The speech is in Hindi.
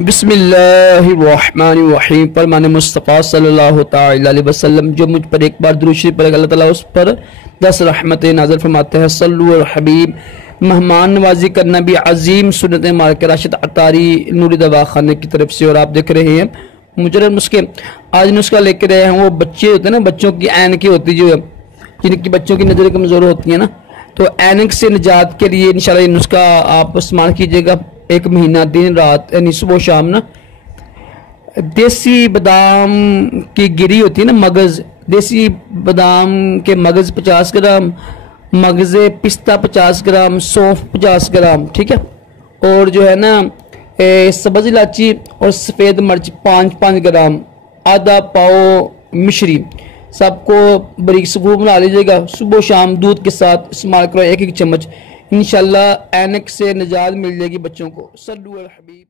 बिस्मिल्लाहिर्रहमानिर्रहीम। फरमान मुस्तफ़ा सल्लल्लाहु तआला अलैहि वसल्लम, जो मुझ पर एक बार दुरूद शरीफ पढ़ेगा अल्लाह ताला उस पर 10 रहमतें नाज़िल फरमाते हैं। सल्लु अल हबीब। मेहमान नवाजी करना भी अजीम सुन्नत मार्क राशिद अतारी नूरी दवा खाने की तरफ से। और आप देख रहे हैं मुजरम नुस्खे। आज नुस्खा लेकर आए हैं। वो बच्चे होते हैं ना, बच्चों की ऐनकें होती जो है, जिनकी बच्चों की नज़रें कमज़ोर होती है ना, तो ऐनक से निजात के लिए इंशाल्लाह ये नुस्खा आप इस्तेमाल कीजिएगा। 1 महीना दिन रात यानी सुबह शाम ना। देसी बादाम की गिरी होती है ना, मगज़, देसी बादाम के मगज़ 50 ग्राम, मगज़े पिस्ता 50 ग्राम, सौंफ 50 ग्राम, ठीक है। और जो है ना सब्ज़ इलायची और सफ़ेद मिर्च 5-5 ग्राम, आधा पाव मिश्री, सबको बारीक सूप बना लीजिएगा। सुबह शाम दूध के साथ इस्तेमाल करो 1-1 चम्मच। इंशाल्लाह ऐनक से निजात मिल जाएगी बच्चों को। सल्लु अल हबीब।